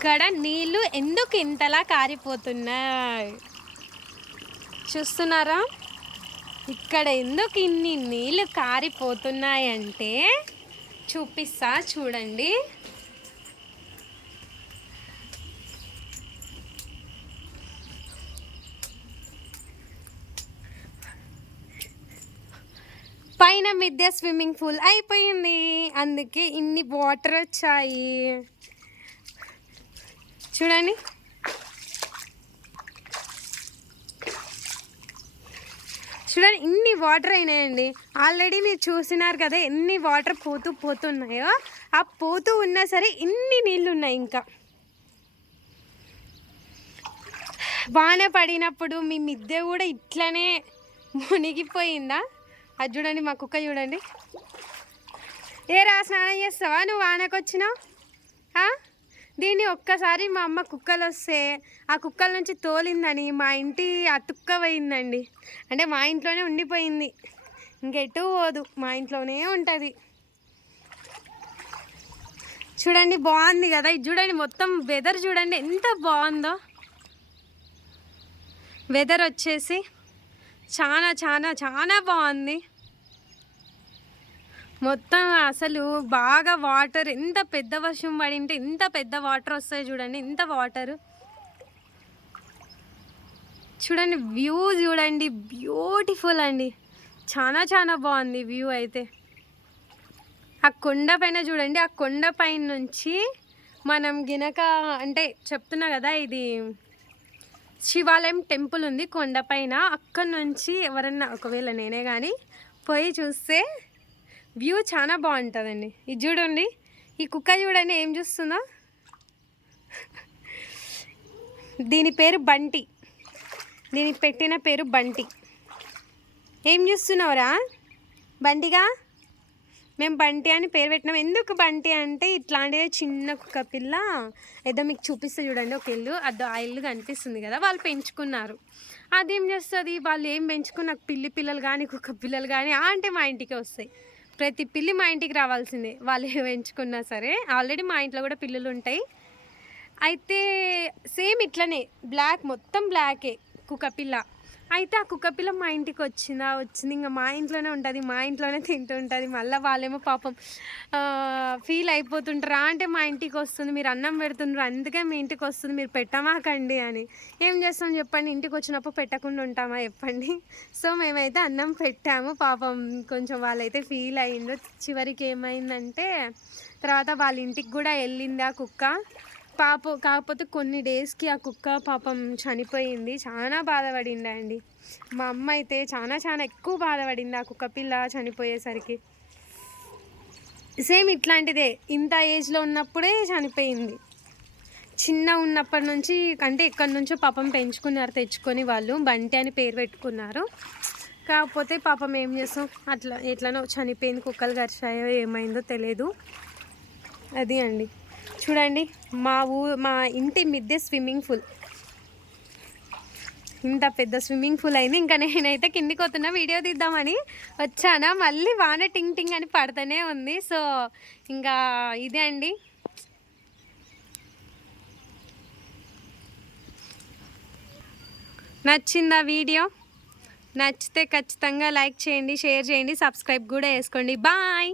ఇక్కడ నీళ్ళు ఎందుకు ఇంతలా కారిపోతున్నాయి? చూస్తున్నారా? ఇక్కడ ఎందుకు ఇన్ని నీళ్ళు కారిపోతున్నాయంటే చూపిస్తా చూడండి. పైన మిద్య స్విమ్మింగ్ పూల్ అయిపోయింది. అందుకే ఇన్ని వాటర్ వచ్చాయి. చూడండి. చూడండి ఇన్ని వాటర్ అయినాయండి. ఆల్రెడీ మీరు చూసినారు కదా ఎన్ని వాటర్ పోతూ పోతున్నాయో ఆ పోతూ ఉన్నా సరే ఇన్ని నీళ్ళు ఉన్నాయి ఇంకా. వాన పడినప్పుడు మీ మిద్దె కూడా ఇట్లనే మునిగిపోయిందా? అది చూడండి మా కుక్క చూడండి. ఏ రా స్నానం చేస్తావా? నువ్వు వానకొచ్చినావు? దీన్ని ఒక్కసారి మా అమ్మ కుక్కలు వస్తే ఆ కుక్కల నుంచి తోలిందని మా ఇంటి అతుక్క పోయిందండి అంటే మా ఇంట్లోనే ఉండిపోయింది. ఇంకెటు పోదు మా ఇంట్లోనే ఉంటుంది. చూడండి బాగుంది కదా. ఇది చూడండి మొత్తం వెదర్ చూడండి ఎంత బాగుందో. వెదర్ వచ్చేసి చాలా చాలా చాలా బాగుంది. మొత్తం అసలు బాగా వాటర్ ఎంత పెద్ద వర్షం పడింటే ఇంత పెద్ద వాటర్ వస్తాయి చూడండి ఇంత వాటర్. చూడండి వ్యూ చూడండి బ్యూటిఫుల్ అండి. చాలా చాలా బాగుంది వ్యూ అయితే. ఆ కొండ పైన చూడండి ఆ కొండ పైన నుంచి మనం గినక అంటే చెప్తున్నా కదా ఇది శివాలయం టెంపుల్ ఉంది కొండపైన అక్కడ నుంచి ఎవరన్నా ఒకవేళ నేనే కానీ పోయి చూస్తే వ్యూ చాలా బాగుంటుందండి. ఇది చూడండి. ఈ కుక్క చూడండి ఏం చూస్తుందో? దీని పేరు బంటి. దీనికి పెట్టిన పేరు బంటి. ఏం చూస్తున్నావురా? బంటిగా? మేము బంటి అని పేరు పెట్టినాం. ఎందుకు బంటి అంటే ఇట్లాంటిదే చిన్న కుక్క పిల్ల? ఏదో మీకు చూపిస్తే చూడండి. ఒక ఇల్లు అది ఆ ఇల్లు కనిపిస్తుంది కదా వాళ్ళు పెంచుకున్నారు. అదేం చేస్తుంది? వాళ్ళు ఏం పెంచుకున్న పిల్లి పిల్లలు కానీ కుక్క పిల్లలు కానీ అంటే మా ఇంటికి వస్తాయి. ప్రతి పిల్లి మా ఇంటికి రావాల్సిందే. వాళ్ళు ఎంచుకున్నా సరే. ఆల్రెడీ మా ఇంట్లో కూడా పిల్లులు ఉంటాయి అయితే సేమ్ ఇట్లనే. బ్లాక్ మొత్తం బ్లాకే కుక్క పిల్ల. అయితే ఆ కుక్కపిల్ల మా ఇంటికి వచ్చిందా? వచ్చింది. ఇంకా మా ఇంట్లోనే ఉంటుంది. మా ఇంట్లోనే తింటుంటుంది మళ్ళీ వాళ్ళేమో పాపం ఫీల్ అయిపోతుంటారా. అంటే మా ఇంటికి వస్తుంది. మీరు అన్నం పెడుతుండ్రు. అందుకే మీ ఇంటికి వస్తుంది. మీరు పెట్టమాకండి అని. ఏం చేస్తాం చెప్పండి? ఇంటికి వచ్చినప్పుడు పెట్టకుండా ఉంటామా చెప్పండి? సో మేమైతే అన్నం పెట్టాము. పాపం కొంచెం వాళ్ళైతే ఫీల్ అయిందో చివరికి ఏమైందంటే తర్వాత వాళ్ళ ఇంటికి కూడా వెళ్ళింది ఆ కుక్క. పాప కాకపోతే కొన్ని డేస్కి ఆ కుక్క పాపం చనిపోయింది. చాలా బాధపడింది అండి మా అమ్మ అయితే చాలా చాలా ఎక్కువ బాధపడింది ఆ కుక్క పిల్ల చనిపోయేసరికి. సేమ్ ఇట్లాంటిదే. ఇంత ఏజ్లో ఉన్నప్పుడే చనిపోయింది. చిన్న ఉన్నప్పటి నుంచి అంటే ఎక్కడి నుంచో పాపం పెంచుకున్నారు తెచ్చుకొని వాళ్ళు. బంటి అని పేరు పెట్టుకున్నారు. కాకపోతే పాపం ఏం చేస్తాం? అట్లా ఎట్లనో చనిపోయింది. కుక్కలు గరిచాయో ఏమైందో తెలియదు అది అండి. చూడండి మా ఊ మా ఇంటి మిద్దె స్విమ్మింగ్ పూల్. ఇంత పెద్ద స్విమ్మింగ్ పూల్ అయింది. ఇంకా నేనైతే కిందికి వస్తున్నా వీడియో తీద్దామని వచ్చానా. మళ్ళీ వాన టింగ్ టింగ్ అని పడుతూనే ఉంది. సో ఇంకా ఇదే అండి. నచ్చిందా వీడియో? నచ్చితే ఖచ్చితంగా లైక్ చేయండి షేర్ చేయండి సబ్స్క్రైబ్ కూడా చేసుకోండి. బాయ్!